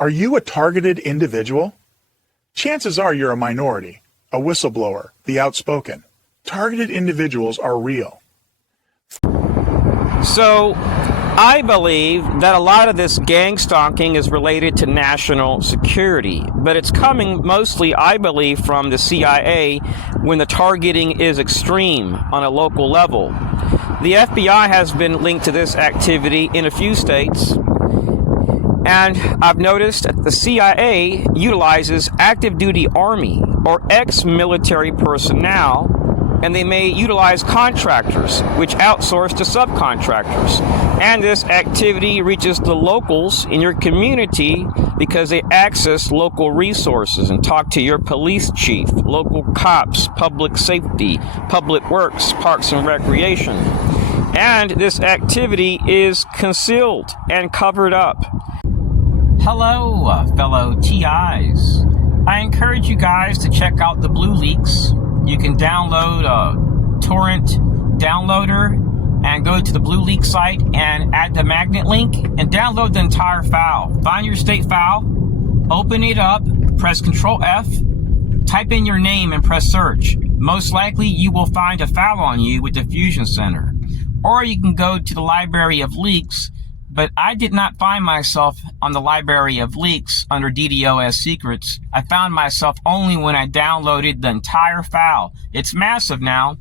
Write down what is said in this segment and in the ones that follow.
Are you a targeted individual? Chances are you're a minority, a whistleblower, the outspoken. Targeted individuals are real. So, I believe that a lot of this gang stalking is related to national security, but it's coming mostly, I believe, from the CIA when the targeting is extreme on a local level. The FBI has been linked to this activity in a few states, and I've noticed that the CIA utilizes active duty Army or ex-military personnel, and they may utilize contractors, which outsource to subcontractors. And this activity reaches the locals in your community because they access local resources and talk to your police chief, local cops, public safety, public works, parks and recreation. And this activity is concealed and covered up. Hello, fellow TIs. I encourage you guys to check out the Blue Leaks. You can download a torrent downloader and go to the Blue Leak site and add the magnet link and download the entire file. Find your state file, open it up, press Control F, type in your name and press search. Most likely you will find a file on you with the Fusion Center. Or you can go to the Library of Leaks, but I did not find myself on the Library of Leaks under DDoS secrets. I found myself only when I downloaded the entire file. It's massive now.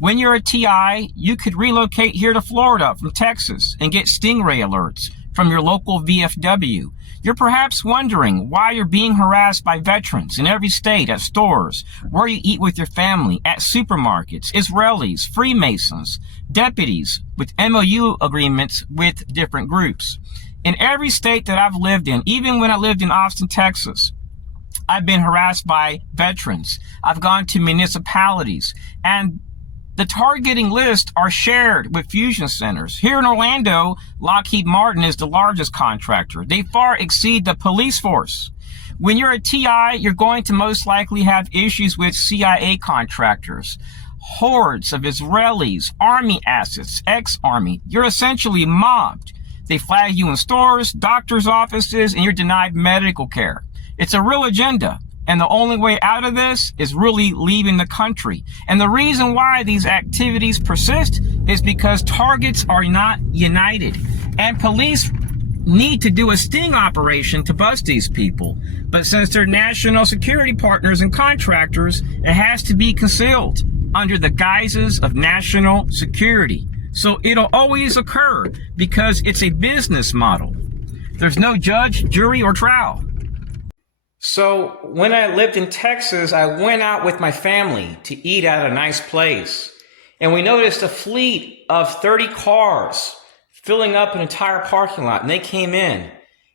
When you're a TI, you could relocate here to Florida from Texas and get Stingray alerts from your local VFW. You're perhaps wondering why you're being harassed by veterans in every state at stores, where you eat with your family, at supermarkets, Israelis, Freemasons, deputies with MOU agreements with different groups. In every state that I've lived in, even when I lived in Austin, Texas, I've been harassed by veterans. I've gone to municipalities, and the targeting lists are shared with Fusion Centers. Here in Orlando, Lockheed Martin is the largest contractor. They far exceed the police force. When you're a TI, you're going to most likely have issues with CIA contractors, hordes of Israelis, Army assets, ex-Army. You're essentially mobbed. They flag you in stores, doctors' offices, and you're denied medical care. It's a real agenda. And the only way out of this is really leaving the country. And the reason why these activities persist is because targets are not united. And police need to do a sting operation to bust these people. But since they're national security partners and contractors, it has to be concealed under the guises of national security. So it'll always occur because it's a business model. There's no judge, jury, or trial. So when I lived in Texas, I went out with my family to eat at a nice place. And we noticed a fleet of 30 cars filling up an entire parking lot. And they came in.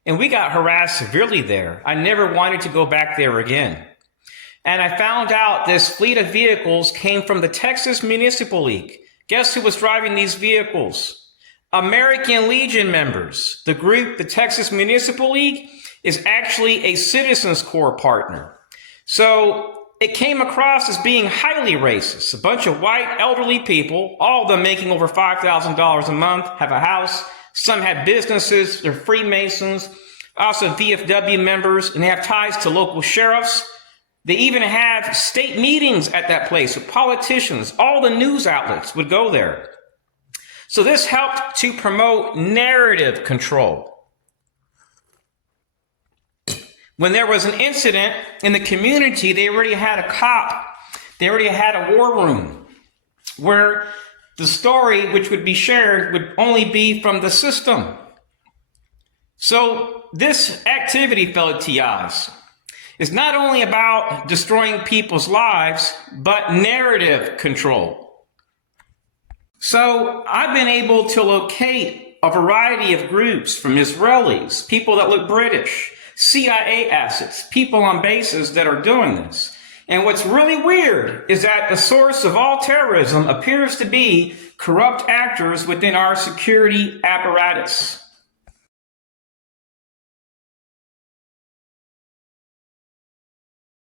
And we got harassed severely there. I never wanted to go back there again. And I found out this fleet of vehicles came from the Texas Municipal League. Guess who was driving these vehicles? American Legion members. The group, the Texas Municipal League, is actually a Citizens Corps partner. So it came across as being highly racist. A bunch of white elderly people, all of them making over $5,000 a month, have a house. Some have businesses, they're Freemasons, also VFW members, and they have ties to local sheriffs. They even have state meetings at that place with politicians. All the news outlets would go there. So this helped to promote narrative control. When there was an incident in the community, they already had a cop. They already had a war room where the story which would be shared would only be from the system. So this activity, fellow TIs, is not only about destroying people's lives, but narrative control. So I've been able to locate a variety of groups, from Israelis, people that look British, CIA assets, people on bases that are doing this. And what's really weird is that the source of all terrorism appears to be corrupt actors within our security apparatus.